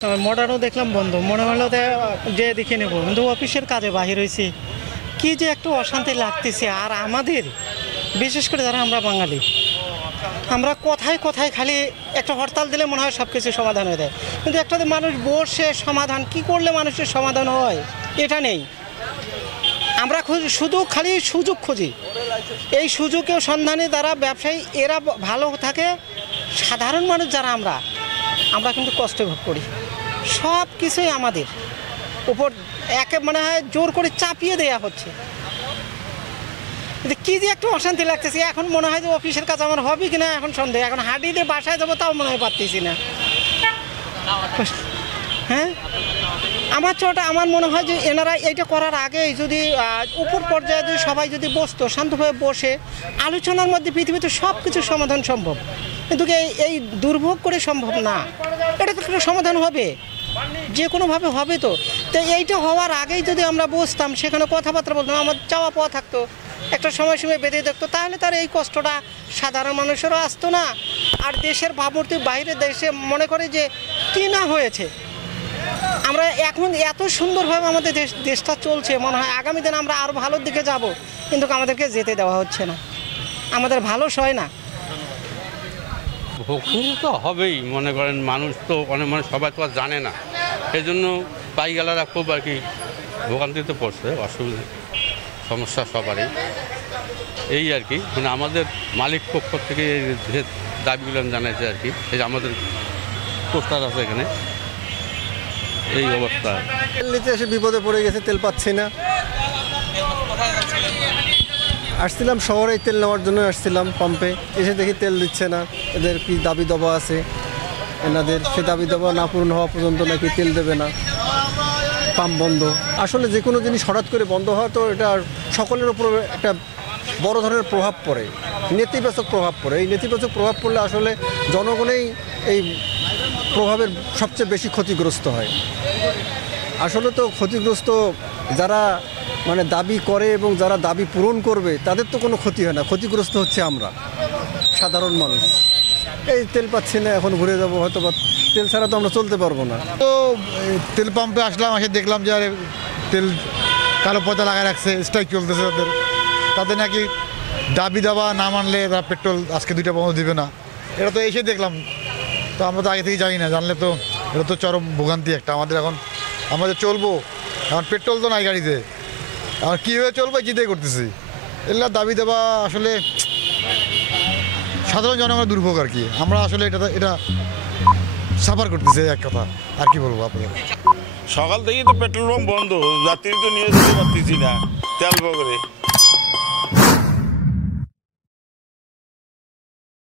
মোড়ারও দেখলাম বন্ধ, মনে হলো যে দেখে নেব, কিন্তু অফিসের কাজে বাহির হয়েছি। কি যে একটু অশান্তি লাগতেছে। আর আমাদের বিশেষ করে যারা আমরা বাঙালি, আমরা কোথায় কোথায় খালি একটা হরতাল দিলে মনে হয় সব কিছু সমাধান হয়ে যায়, কিন্তু একটা মানুষ বসে সমাধান কি করলে মানুষের সমাধান হয় এটা নেই। আমরা শুধু খালি সুযোগ খুঁজি, এই সুযোগের সন্ধানে যারা ব্যবসায়ী এরা ভালো থাকে, সাধারণ মানুষ যারা আমরা কিন্তু কষ্ট ভোগ করি। সব কিছুই আমাদের উপর একে মনে হয় জোর করে চাপিয়ে দেওয়া হচ্ছে। কি যে একটু অশান্তি লাগতেছে। এখন মনে হয় যে অফিসের কাজ আমার হবে কিনা এখন সন্দেহ। এখন হাঁটি দিয়ে বাসায় যাবো তাও মনে হয় পারতেছি না। হ্যাঁ, আমার মনে হয় যে এনারা এইটা করার আগে যদি উপর পর্যায়ে যদি সবাই যদি বসতো, শান্তভাবে বসে আলোচনার মধ্যে পৃথিবীতে সব কিছু সমাধান সম্ভব, কিন্তু এই দুর্ভোগ করে সম্ভব না। এটা তো একটা সমাধান হবে, যে কোনোভাবে হবে। তো এইটা হওয়ার আগেই যদি আমরা বসতাম, সেখানে কথাবার্তা বলতাম, আমার চাওয়া পাওয়া থাকতো, একটা সময়সীমা বেঁধে দেখতো, তাহলে তার এই কষ্টটা সাধারণ মানুষেরও আসতো না। আর দেশের ভাবমূর্তি বাইরে দেশে মনে করে যে কি না হয়েছে। আমরা এখন এত সুন্দরভাবে আমাদের দেশটা চলছে, মনে হয় আগামী দিনে আমরা আরও ভালোর দিকে যাব, কিন্তু আমাদেরকে যেতে দেওয়া হচ্ছে না, আমাদের ভালো সয় না। ভোগান্তি তো হবেই, মনে করেন মানুষ তো অনেক মানুষ সবাই তো আর জানে না, এই জন্য পাইগালারা খুব আর কি ভোগান্তিতে পড়ছে, অসুবিধা সমস্যা সবারই এই আর কি। মানে আমাদের মালিক পক্ষ থেকে যে দাবিগুলো জানাইছে আর কি, এই যে আমাদের পোস্টার আছে এখানে, এই অবস্থা। তেল নিতে এসে বিপদে পড়ে গেছে, তেল পাচ্ছি না। আসছিলাম শহরে তেল নেওয়ার জন্য, আসছিলাম পাম্পে, এসে দেখি তেল দিচ্ছে না। এদের কি দাবি দাবা আছে এনাদের, সে দাবি দাবা না পূরণ হওয়া পর্যন্ত নাকি তেল দেবে না, পাম্প বন্ধ। আসলে যে কোনো জিনিস হঠাৎ করে বন্ধ হয় তো এটা সকলের উপর একটা বড় ধরনের প্রভাব পড়ে, নেতিবাচক প্রভাব পড়ে। এই নেতিবাচক প্রভাব পড়লে আসলে জনগণেই এই প্রভাবের সবচেয়ে বেশি ক্ষতিগ্রস্ত হয়। আসলে তো ক্ষতিগ্রস্ত যারা মানে দাবি করে এবং যারা দাবি পূরণ করবে তাদের তো কোনো ক্ষতি হয় না, ক্ষতিগ্রস্ত হচ্ছে আমরা সাধারণ মানুষ। এই তেল পাচ্ছি না, এখন ঘুরে যাবো, হয়তো বা তেল ছাড়া তো আমরা চলতে পারবো না। তো তেল পাম্পে আসলাম, এসে দেখলাম যে আরে তেল কালো পয়সা লাগায় রাখছে, স্ট্রাইক চলতেছে তাদের নাকি দাবি দাবা না মানলে তারা পেট্রোল আজকে 2টা বন্ধ দিবে না। এটা তো এসে দেখলাম, তো আমরা তো আগে থেকে জানি না, জানলে তো এটা তো চরম ভোগান্তি একটা আমাদের। এখন আমরা যে চলবো, এখন পেট্রোল তো নাই গাড়িতে, এখন কীভাবে চলবো চিন্তাই করতেছি। এগুলা দাবি দেওয়া আসলে সাধারণ জনগণের দুর্ভোগ আর কি। আমরা আসলে এটা সাফার করতেছি, এক কথা। আর কি বলবো আপনাদের, সকাল থেকেই তো পেট্রোল পাম্প বন্ধ, যাত্রী তো নিয়ে যেতে পারতেছি না তেল করে।